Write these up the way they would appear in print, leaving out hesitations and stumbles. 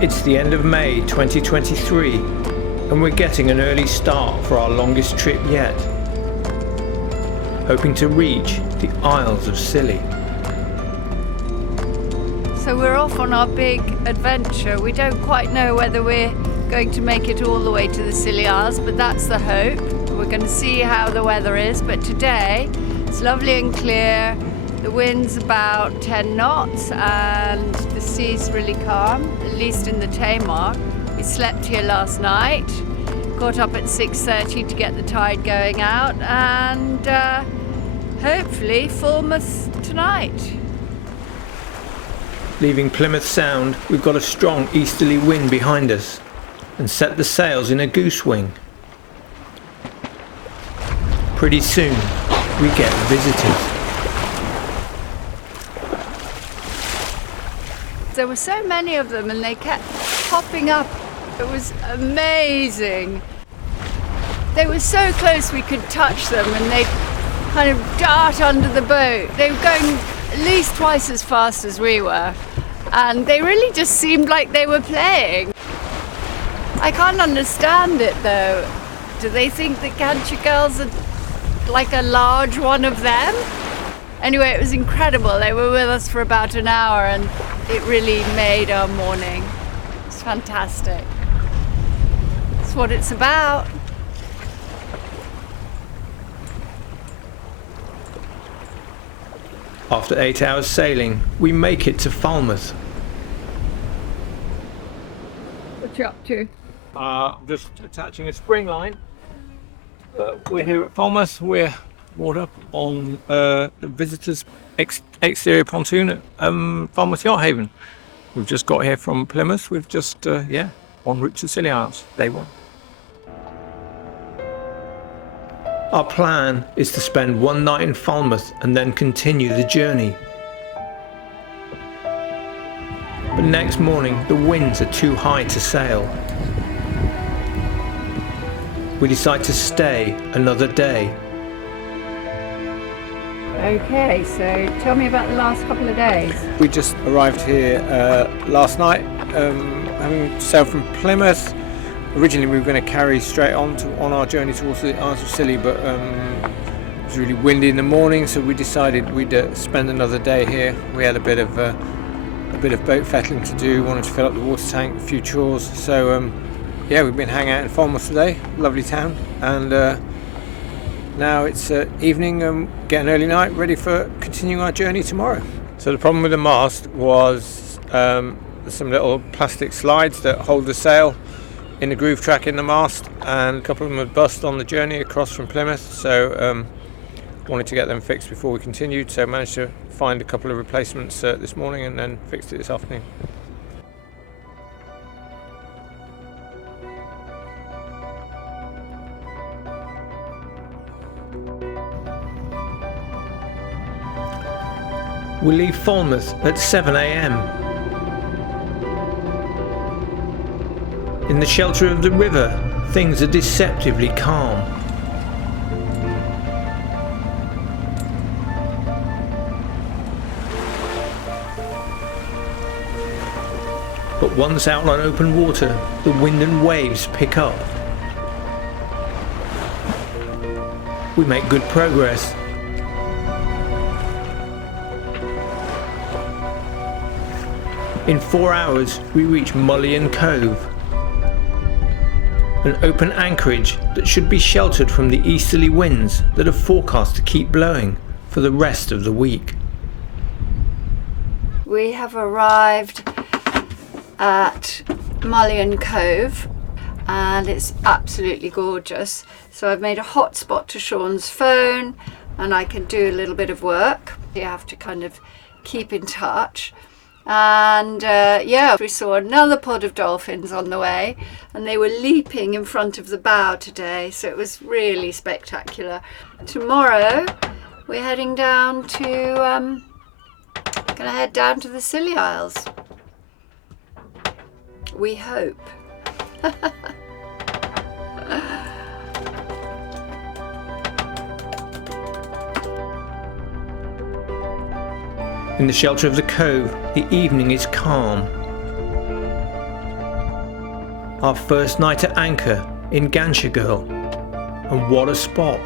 It's the end of May 2023 and we're getting an early start for our longest trip yet, hoping to reach the Isles of Scilly. So we're off on our big adventure. We don't quite know whether we're going to make it all the way to the Scilly Isles, but that's the hope. We're going to see how the weather is, but today it's lovely and clear. The wind's about 10 knots and the sea's really calm, at least in the Tamar. We slept here last night, got up at 6:30 to get the tide going out, and hopefully Falmouth tonight. Leaving Plymouth Sound, we've got a strong easterly wind behind us and set the sails in a goose wing. Pretty soon we get visitors. There were so many of them and they kept popping up. It was amazing. They were so close we could touch them and they'd kind of dart under the boat. They were going at least twice as fast as we were, and they really just seemed like they were playing. I can't understand it though. Do they think that Canture girls are like a large one of them? Anyway, it was incredible. They were with us for about an hour and it really made our morning. It's fantastic. It's what it's about. After 8 hours sailing, we make it to Falmouth. What you up to? Just attaching a spring line. We're here at Falmouth. We're moored up on the visitors' exterior pontoon at Falmouth Yacht Haven. We've just got here from Plymouth. We've just, en route to Scilly Isles, day one. Our plan is to spend one night in Falmouth and then continue the journey. But next morning, the winds are too high to sail. We decide to stay another day. Okay, so tell me about the last couple of days. We just arrived here last night, having sailed from Plymouth. Originally we were going to carry straight on our journey towards the Isles of Scilly, but it was really windy in the morning, so we decided we'd spend another day here. We had a bit of boat fettling to do, wanted to fill up the water tank, a few chores. So we've been hanging out in Falmouth today, lovely town, and now it's evening, get an early night, ready for continuing our journey tomorrow. So the problem with the mast was some little plastic slides that hold the sail in the groove track in the mast, and a couple of them had bust on the journey across from Plymouth, so wanted to get them fixed before we continued, so managed to find a couple of replacements this morning and then fixed it this afternoon. We leave Falmouth at 7 a.m. In the shelter of the river, things are deceptively calm. But once out on open water, the wind and waves pick up. We make good progress. In 4 hours, we reach Mullion Cove, an open anchorage that should be sheltered from the easterly winds that are forecast to keep blowing for the rest of the week. We have arrived at Mullion Cove and it's absolutely gorgeous. So I've made a hotspot to Sean's phone and I can do a little bit of work. You have to kind of keep in touch. And we saw another pod of dolphins on the way and they were leaping in front of the bow today, so it was really spectacular. Tomorrow we're heading down to the Scilly Isles. We hope. In the shelter of the cove, the evening is calm. Our first night at anchor in Ganshagirl, and what a spot!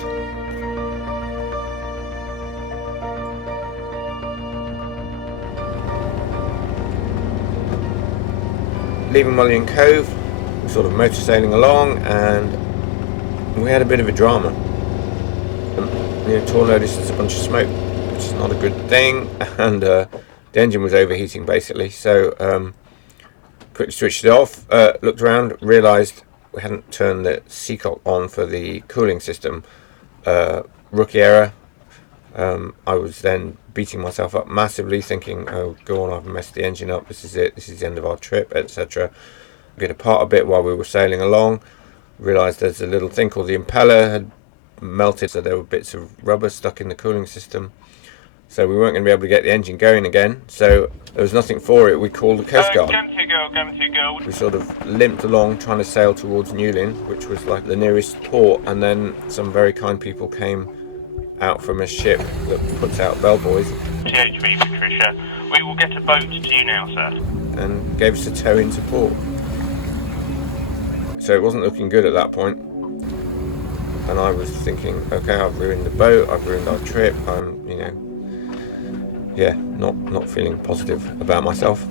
Leaving Mullion Cove, we're sort of motor sailing along, and we had a bit of a drama. Tor noticed there's a bunch of smoke, which is not a good thing, and the engine was overheating basically. So quickly switched it off, looked around, realised we hadn't turned the seacock on for the cooling system. Rookie error. I was then beating myself up massively, thinking, oh, go on, I've messed the engine up, this is it, this is the end of our trip, etc. Get apart a bit while we were sailing along, realised there's a little thing called the impeller had melted, so there were bits of rubber stuck in the cooling system, so we weren't going to be able to get the engine going again, so there was nothing for it. We called the Coast Guard. We sort of limped along trying to sail towards Newlyn, which was like the nearest port, and then some very kind people came out from a ship that puts out bellboys. THB Patricia, we will get a boat to you now, sir. And gave us a tow into port. So it wasn't looking good at that point. And I was thinking, okay, I've ruined the boat, I've ruined our trip, I'm, not feeling positive about myself.